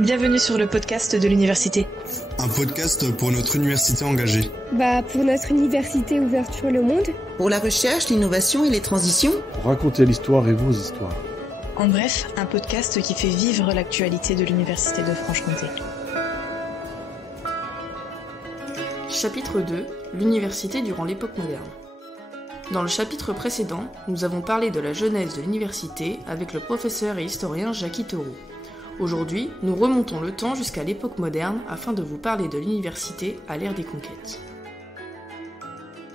Bienvenue sur le podcast de l'université. Un podcast pour notre université engagée. Pour notre université ouverte sur le monde. Pour la recherche, l'innovation et les transitions. Pour raconter l'histoire et vos histoires. En bref, un podcast qui fait vivre l'actualité de l'université de Franche-Comté. Chapitre 2. L'université durant l'époque moderne. Dans le chapitre précédent, nous avons parlé de la genèse de l'université avec le professeur et historien Jacky Theroux. Aujourd'hui, nous remontons le temps jusqu'à l'époque moderne afin de vous parler de l'université à l'ère des conquêtes.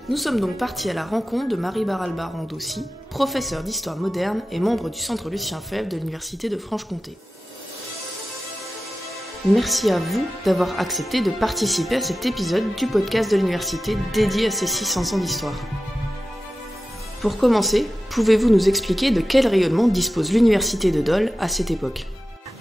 Nous sommes donc partis à la rencontre de Marie Baralba Randossi, professeure d'histoire moderne et membre du Centre Lucien Febvre de l'Université de Franche-Comté. Merci à vous d'avoir accepté de participer à cet épisode du podcast de l'université dédié à ces 600 ans d'histoire. Pour commencer, pouvez-vous nous expliquer de quel rayonnement dispose l'université de Dole à cette époque ?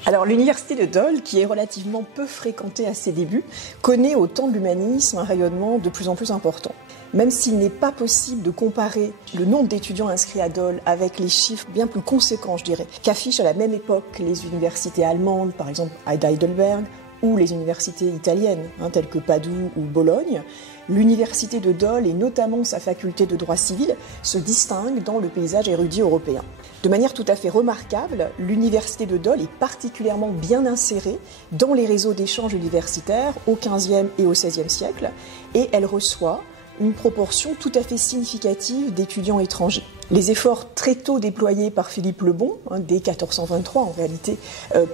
Alors l'université de Dole, qui est relativement peu fréquentée à ses débuts, connaît au temps de l'humanisme un rayonnement de plus en plus important. Même s'il n'est pas possible de comparer le nombre d'étudiants inscrits à Dole avec les chiffres bien plus conséquents, je dirais, qu'affichent à la même époque les universités allemandes, par exemple à Heidelberg, ou les universités italiennes, telles que Padoue ou Bologne, l'université de Dole, et notamment sa faculté de droit civil, se distingue dans le paysage érudit européen. De manière tout à fait remarquable, l'université de Dole est particulièrement bien insérée dans les réseaux d'échanges universitaires au XVe et au XVIe siècle, et elle reçoit une proportion tout à fait significative d'étudiants étrangers. Les efforts très tôt déployés par Philippe le Bon, dès 1423 en réalité,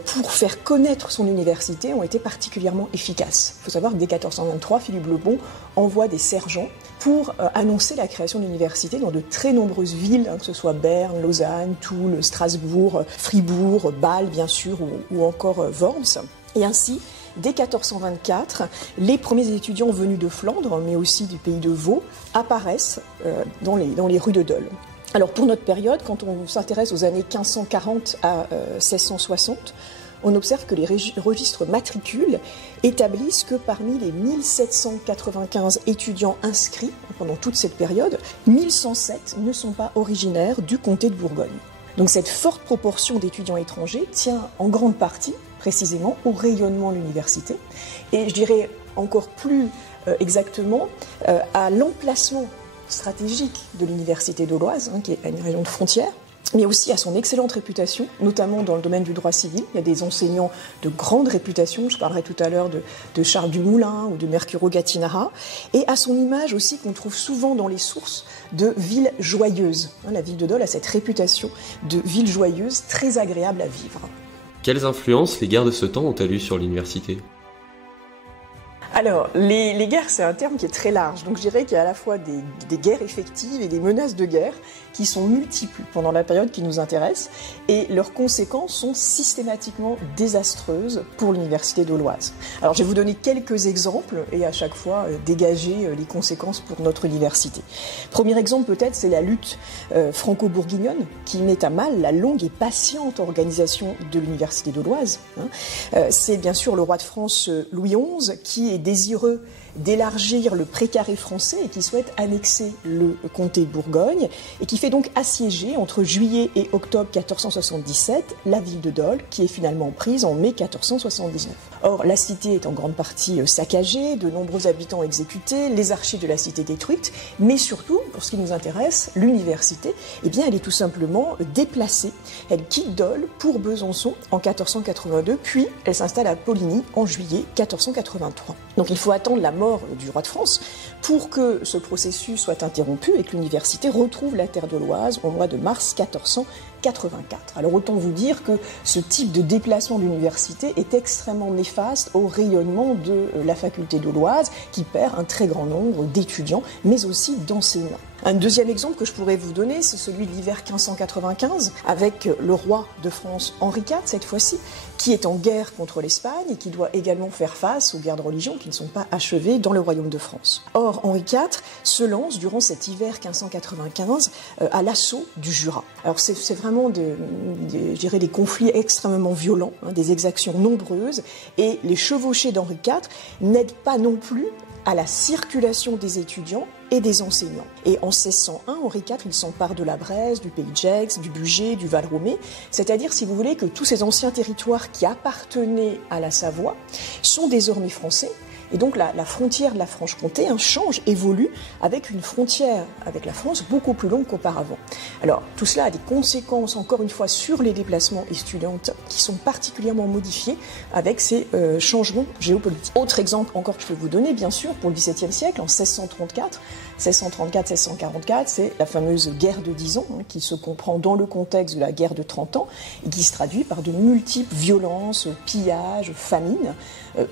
pour faire connaître son université ont été particulièrement efficaces. Il faut savoir que dès 1423, Philippe le Bon envoie des sergents pour annoncer la création d'universités dans de très nombreuses villes, que ce soit Berne, Lausanne, Toul, Strasbourg, Fribourg, Bâle bien sûr, ou encore Worms. Et ainsi, dès 1424, les premiers étudiants venus de Flandre, mais aussi du pays de Vaud, apparaissent dans les rues de Dole. Alors pour notre période, quand on s'intéresse aux années 1540 à 1660, on observe que les registres matricules établissent que parmi les 1795 étudiants inscrits pendant toute cette période, 1107 ne sont pas originaires du comté de Bourgogne. Donc cette forte proportion d'étudiants étrangers tient en grande partie, précisément, au rayonnement de l'université, et je dirais encore plus exactement à l'emplacement stratégique de l'université dauloise, qui est une région de frontière, mais aussi à son excellente réputation, notamment dans le domaine du droit civil. Il y a des enseignants de grande réputation, je parlerai tout à l'heure de Charles Dumoulin ou de Mercuro Gattinara, et à son image aussi qu'on trouve souvent dans les sources de ville joyeuse. La ville de Dole a cette réputation de ville joyeuse, très agréable à vivre. Quelles influences les guerres de ce temps ont-elles eu sur l'université ? Alors, les guerres, c'est un terme qui est très large. Donc, je dirais qu'il y a à la fois des guerres effectives et des menaces de guerre qui sont multiples pendant la période qui nous intéresse. Et leurs conséquences sont systématiquement désastreuses pour l'université dauloise. Alors, je vais vous donner quelques exemples et à chaque fois dégager les conséquences pour notre université. Premier exemple, peut-être, c'est la lutte franco-bourguignonne qui met à mal la longue et patiente organisation de l'université dauloise. C'est bien sûr le roi de France Louis XI qui est désireux d'élargir le précaré français et qui souhaite annexer le comté de Bourgogne et qui fait donc assiéger entre juillet et octobre 1477 la ville de Dole qui est finalement prise en mai 1479. Or, la cité est en grande partie saccagée, de nombreux habitants exécutés, les archives de la cité détruites, mais surtout, pour ce qui nous intéresse, l'université, elle est tout simplement déplacée. Elle quitte Dole pour Besançon en 1482, puis elle s'installe à Poligny en juillet 1483. Donc il faut attendre la mort du roi de France pour que ce processus soit interrompu et que l'université retrouve la terre dauloise au mois de mars 1484. Alors autant vous dire que ce type de déplacement de l'université est extrêmement néfaste au rayonnement de la faculté dauloise qui perd un très grand nombre d'étudiants mais aussi d'enseignants. Un deuxième exemple que je pourrais vous donner, c'est celui de l'hiver 1595, avec le roi de France Henri IV, cette fois-ci, qui est en guerre contre l'Espagne et qui doit également faire face aux guerres de religion qui ne sont pas achevées dans le royaume de France. Or, Henri IV se lance durant cet hiver 1595 à l'assaut du Jura. Alors c'est vraiment je dirais des conflits extrêmement violents, des exactions nombreuses, et les chevauchés d'Henri IV n'aident pas non plus à la circulation des étudiants et des enseignants. Et en 1601, Henri IV, il s'empare de la Bresse, du Pays de Gex, du Bugey, du Val-Romé, c'est-à-dire, si vous voulez, que tous ces anciens territoires qui appartenaient à la Savoie sont désormais français. Et donc la frontière de la Franche-Comté change, évolue avec une frontière avec la France beaucoup plus longue qu'auparavant. Alors tout cela a des conséquences, encore une fois, sur les déplacements étudiants qui sont particulièrement modifiés avec ces changements géopolitiques. Autre exemple encore que je peux vous donner, bien sûr, pour le XVIIe siècle, en 1634-1644, c'est la fameuse guerre de 10 ans, qui se comprend dans le contexte de la guerre de 30 ans et qui se traduit par de multiples violences, pillages, famines,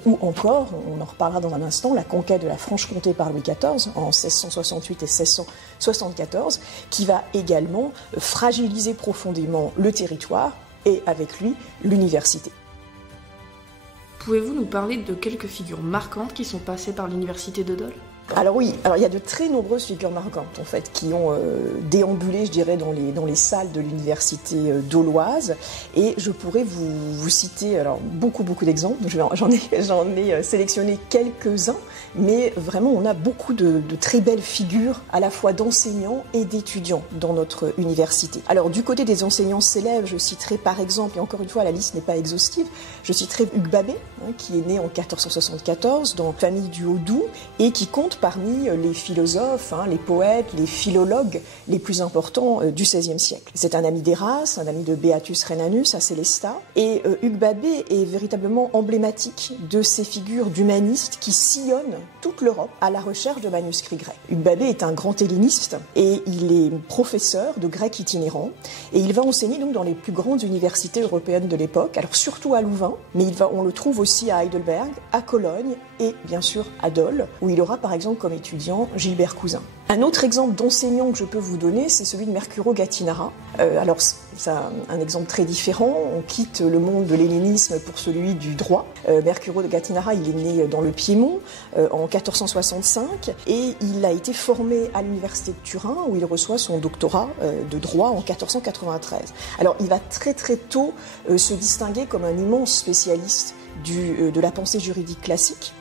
ou encore, on en reparlera dans un instant, la conquête de la Franche-Comté par Louis XIV en 1668 et 1674, qui va également fragiliser profondément le territoire et avec lui l'université. Pouvez-vous nous parler de quelques figures marquantes qui sont passées par l'université de Dole ? Alors oui, il y a de très nombreuses figures marquantes en fait qui ont déambulé, je dirais, dans les salles de l'université dauloise, et je pourrais vous citer beaucoup d'exemples. J'en ai sélectionné quelques-uns, mais vraiment on a beaucoup de très belles figures à la fois d'enseignants et d'étudiants dans notre université. Alors du côté des enseignants célèbres, je citerai par exemple, et encore une fois la liste n'est pas exhaustive, je citerai Hugues Babet, qui est né en 1474 dans la famille du Haut-Doubs et qui compte parmi les philosophes, les poètes, les philologues les plus importants du XVIe siècle. C'est un ami d'Érasme, un ami de Beatus Rhenanus à Sélestat, et Hugues Babet est véritablement emblématique de ces figures d'humanistes qui sillonnent toute l'Europe à la recherche de manuscrits grecs. Hugues Babet est un grand helléniste et il est professeur de grec itinérant et il va enseigner donc dans les plus grandes universités européennes de l'époque, alors surtout à Louvain, mais on le trouve aussi à Heidelberg, à Cologne et bien sûr à Dole, où il aura par exemple comme étudiant Gilbert Cousin. Un autre exemple d'enseignant que je peux vous donner, c'est celui de Mercuro Gattinara. Alors c'est un exemple très différent, on quitte le monde de l'hellénisme pour celui du droit. Mercuro Gattinara, il est né dans le Piémont en 1465 et il a été formé à l'université de Turin où il reçoit son doctorat de droit en 1493. Alors il va très très tôt se distinguer comme un immense spécialiste de la pensée juridique classique.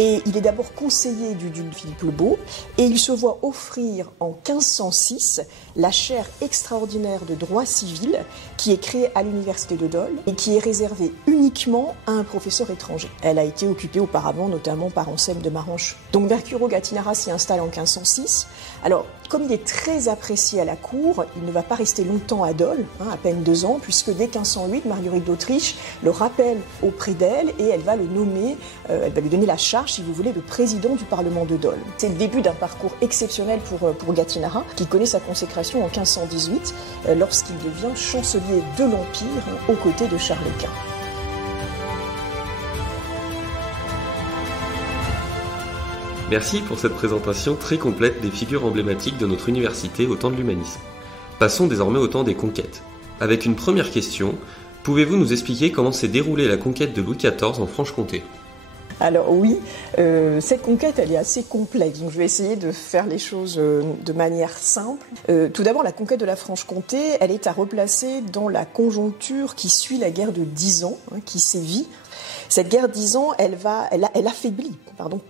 Et il est d'abord conseiller du duc Philippe le Beau et il se voit offrir en 1506 la chaire extraordinaire de droit civil qui est créée à l'université de Dole et qui est réservée uniquement à un professeur étranger. Elle a été occupée auparavant notamment par Anselme de Maranche. Donc Mercuro Gattinara s'y installe en 1506. Alors, comme il est très apprécié à la cour, il ne va pas rester longtemps à Dole, à peine 2 ans, puisque dès 1508, Marguerite d'Autriche le rappelle auprès d'elle et elle va le nommer, elle va lui donner la charge, si vous voulez, de président du Parlement de Dole. C'est le début d'un parcours exceptionnel pour Gattinara, qui connaît sa consécration en 1518, lorsqu'il devient chancelier de l'Empire aux côtés de Charles Quint. Merci pour cette présentation très complète des figures emblématiques de notre université au temps de l'humanisme. Passons désormais au temps des conquêtes. Avec une première question, pouvez-vous nous expliquer comment s'est déroulée la conquête de Louis XIV en Franche-Comté ? Alors oui, cette conquête, elle est assez complexe, donc je vais essayer de faire les choses de manière simple. Tout d'abord, la conquête de la Franche-Comté, elle est à replacer dans la conjoncture qui suit la guerre de 10 ans, qui sévit. Cette guerre de 10 ans, elle affaiblit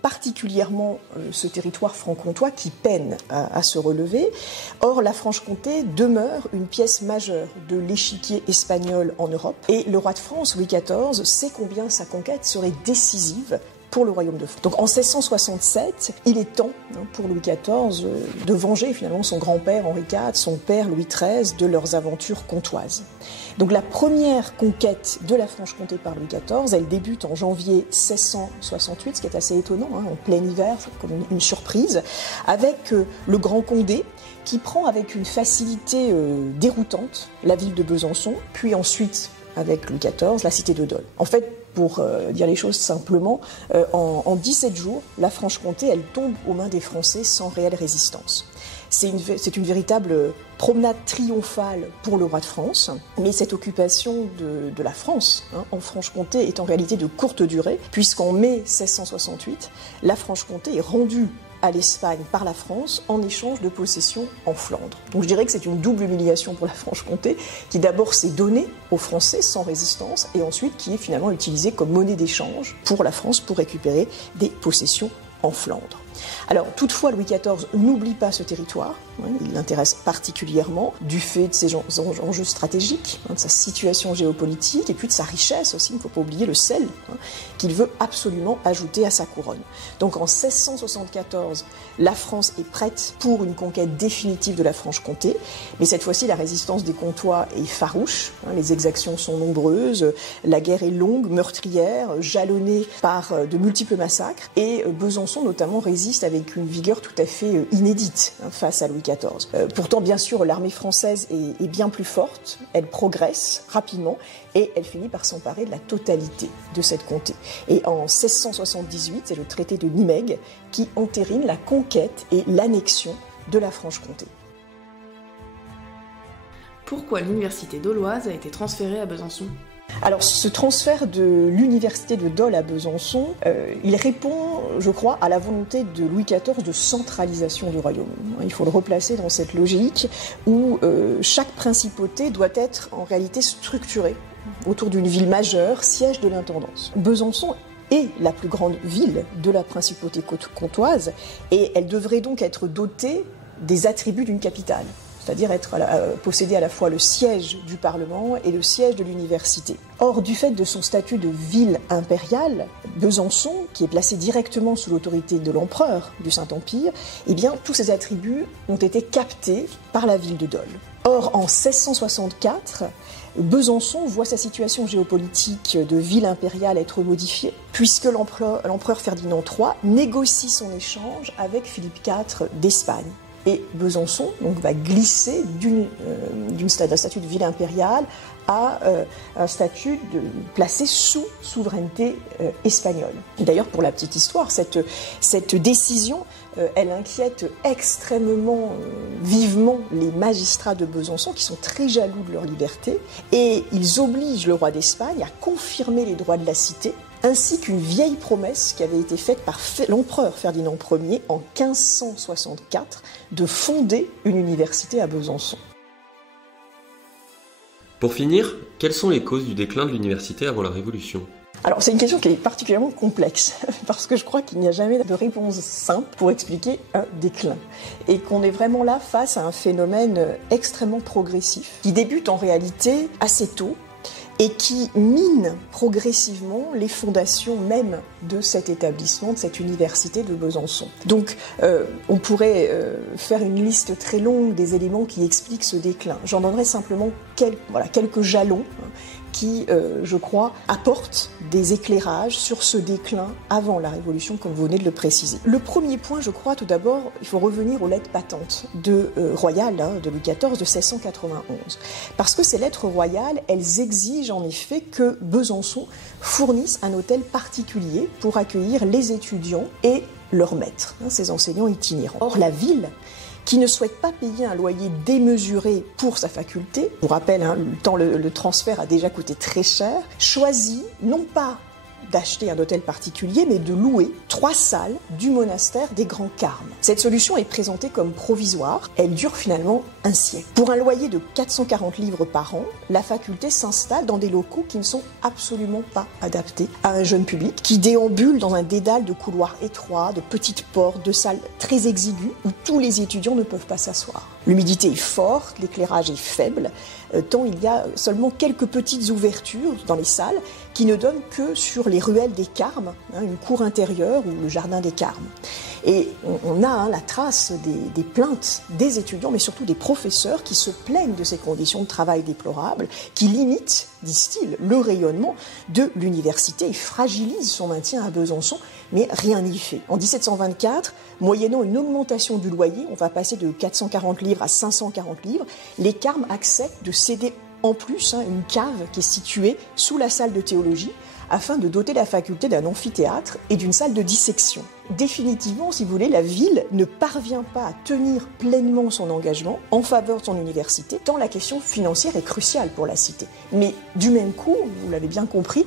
particulièrement ce territoire franc-comtois qui peine à se relever. Or, la Franche-Comté demeure une pièce majeure de l'échiquier espagnol en Europe. Et le roi de France, Louis XIV, sait combien sa conquête serait décisive pour le royaume de France. Donc en 1667, il est temps pour Louis XIV de venger finalement son grand-père Henri IV, son père Louis XIII de leurs aventures comtoises. Donc la première conquête de la Franche-Comté par Louis XIV, elle débute en janvier 1668, ce qui est assez étonnant, en plein hiver, c'est comme une surprise, avec le Grand Condé qui prend avec une facilité déroutante la ville de Besançon, puis ensuite avec Louis XIV, la cité de Dole. En fait, pour dire les choses simplement, en 17 jours, la Franche-Comté, elle tombe aux mains des Français sans réelle résistance. C'est une véritable promenade triomphale pour le roi de France, mais cette occupation de la France en Franche-Comté est en réalité de courte durée, puisqu'en mai 1668, la Franche-Comté est rendue à l'Espagne par la France en échange de possessions en Flandre. Donc je dirais que c'est une double humiliation pour la Franche-Comté qui d'abord s'est donnée aux Français sans résistance et ensuite qui est finalement utilisée comme monnaie d'échange pour la France pour récupérer des possessions en Flandre. Alors toutefois, Louis XIV n'oublie pas ce territoire, il l'intéresse particulièrement du fait de ses enjeux stratégiques, de sa situation géopolitique et puis de sa richesse aussi, il ne faut pas oublier le sel qu'il veut absolument ajouter à sa couronne. Donc en 1674, la France est prête pour une conquête définitive de la Franche-Comté, mais cette fois-ci la résistance des Comtois est farouche, les exactions sont nombreuses, la guerre est longue, meurtrière, jalonnée par de multiples massacres, et Besançon notamment résiste avec une vigueur tout à fait inédite face à Louis XIV. Pourtant, bien sûr, l'armée française est bien plus forte, elle progresse rapidement et elle finit par s'emparer de la totalité de cette comté. Et en 1678, c'est le traité de Nimègue qui entérine la conquête et l'annexion de la Franche-Comté. Pourquoi l'université doloise a été transférée à Besançon ? Alors ce transfert de l'université de Dole à Besançon, il répond, je crois, à la volonté de Louis XIV de centralisation du royaume. Il faut le replacer dans cette logique où chaque principauté doit être en réalité structurée autour d'une ville majeure, siège de l'intendance. Besançon est la plus grande ville de la principauté comtoise et elle devrait donc être dotée des attributs d'une capitale. C'est-à-dire posséder à la fois le siège du Parlement et le siège de l'université. Or, du fait de son statut de ville impériale, Besançon, qui est placé directement sous l'autorité de l'empereur du Saint-Empire, eh bien, tous ces attributs ont été captés par la ville de Dole. Or, en 1664, Besançon voit sa situation géopolitique de ville impériale être modifiée, puisque l'empereur Ferdinand III négocie son échange avec Philippe IV d'Espagne. Et Besançon donc, va glisser d'un statut de ville impériale à un statut placé sous souveraineté espagnole. Et d'ailleurs, pour la petite histoire, cette décision, elle inquiète extrêmement vivement les magistrats de Besançon, qui sont très jaloux de leur liberté, et ils obligent le roi d'Espagne à confirmer les droits de la cité, ainsi qu'une vieille promesse qui avait été faite par l'empereur Ferdinand Ier en 1564 de fonder une université à Besançon. Pour finir, quelles sont les causes du déclin de l'université avant la Révolution ? Alors c'est une question qui est particulièrement complexe, parce que je crois qu'il n'y a jamais de réponse simple pour expliquer un déclin, et qu'on est vraiment là face à un phénomène extrêmement progressif, qui débute en réalité assez tôt, et qui mine progressivement les fondations même de cet établissement, de cette université de Besançon. Donc on pourrait faire une liste très longue des éléments qui expliquent ce déclin. J'en donnerai simplement quelques jalons qui, je crois, apportent des éclairages sur ce déclin avant la Révolution, comme vous venez de le préciser. Le premier point, je crois, tout d'abord, il faut revenir aux lettres patentes royales de Louis XIV de 1691. Parce que ces lettres royales, elles exigent en effet que Besançon fournisse un hôtel particulier pour accueillir les étudiants et leurs maîtres, ces enseignants itinérants. Or, la ville, qui ne souhaite pas payer un loyer démesuré pour sa faculté, pour rappel, le transfert a déjà coûté très cher, choisit non pas d'acheter un hôtel particulier, mais de louer 3 salles du monastère des Grands Carmes. Cette solution est présentée comme provisoire, elle dure finalement un siècle. Pour un loyer de 440 livres par an, la faculté s'installe dans des locaux qui ne sont absolument pas adaptés à un jeune public, qui déambule dans un dédale de couloirs étroits, de petites portes, de salles très exiguës, où tous les étudiants ne peuvent pas s'asseoir. L'humidité est forte, l'éclairage est faible, tant il y a seulement quelques petites ouvertures dans les salles qui ne donnent que sur les ruelles des Carmes, une cour intérieure ou le jardin des Carmes. Et on a la trace des plaintes des étudiants, mais surtout des professeurs qui se plaignent de ces conditions de travail déplorables, qui limitent, disent-ils, le rayonnement de l'université et fragilisent son maintien à Besançon, mais rien n'y fait. En 1724, moyennant une augmentation du loyer, on va passer de 440 livres à 540 livres, les Carmes acceptent de céder en plus une cave qui est située sous la salle de théologie, afin de doter la faculté d'un amphithéâtre et d'une salle de dissection. Définitivement, si vous voulez, la ville ne parvient pas à tenir pleinement son engagement en faveur de son université, tant la question financière est cruciale pour la cité. Mais du même coup, vous l'avez bien compris,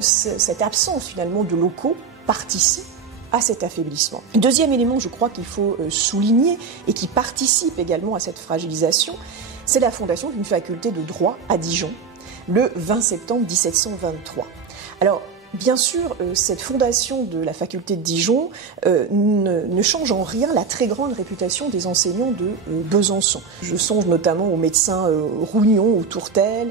cette absence finalement de locaux participe à cet affaiblissement. Deuxième élément, je crois qu'il faut souligner et qui participe également à cette fragilisation, c'est la fondation d'une faculté de droit à Dijon, le 20 septembre 1723. Alors, Bien sûr, cette fondation de la faculté de Dijon ne change en rien la très grande réputation des enseignants de Besançon. Je songe notamment aux médecins Rougnon ou Tourtel,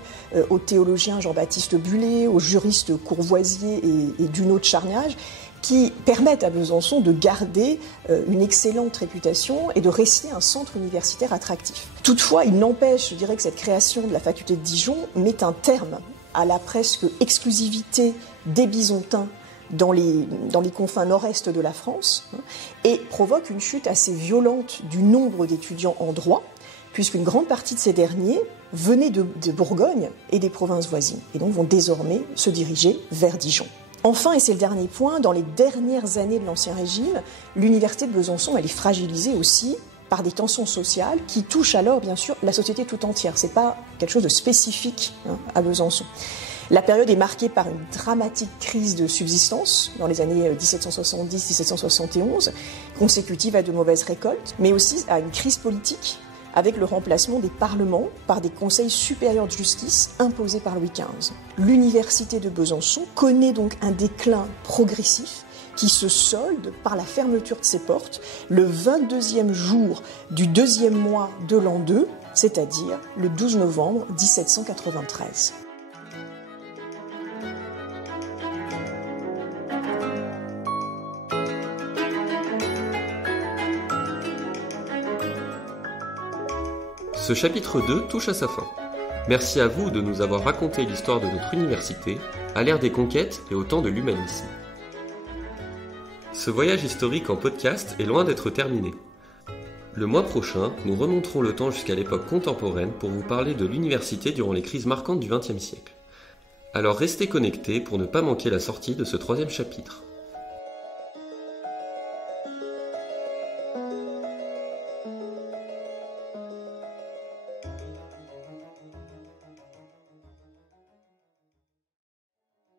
au théologien Jean-Baptiste Bullet, au juriste Courvoisier et Dunod de Charniage, qui permettent à Besançon de garder une excellente réputation et de rester un centre universitaire attractif. Toutefois, il n'empêche, je dirais, que cette création de la faculté de Dijon met un terme à la presque exclusivité des Bisontins dans les confins nord-est de la France et provoque une chute assez violente du nombre d'étudiants en droit, puisqu'une grande partie de ces derniers venaient de Bourgogne et des provinces voisines, et donc vont désormais se diriger vers Dijon. Enfin, et c'est le dernier point, dans les dernières années de l'Ancien Régime, l'université de Besançon elle est fragilisée aussi par des tensions sociales qui touchent alors, bien sûr, la société tout entière. Ce n'est pas quelque chose de spécifique à Besançon. La période est marquée par une dramatique crise de subsistance dans les années 1770-1771, consécutive à de mauvaises récoltes, mais aussi à une crise politique avec le remplacement des parlements par des conseils supérieurs de justice imposés par Louis XV. L'université de Besançon connaît donc un déclin progressif qui se solde par la fermeture de ses portes le 22e jour du 2e mois de l'an 2, c'est-à-dire le 12 novembre 1793. Ce chapitre 2 touche à sa fin. Merci à vous de nous avoir raconté l'histoire de notre université à l'ère des conquêtes et au temps de l'humanisme. Ce voyage historique en podcast est loin d'être terminé. Le mois prochain, nous remonterons le temps jusqu'à l'époque contemporaine pour vous parler de l'université durant les crises marquantes du XXe siècle. Alors restez connectés pour ne pas manquer la sortie de ce 3e chapitre.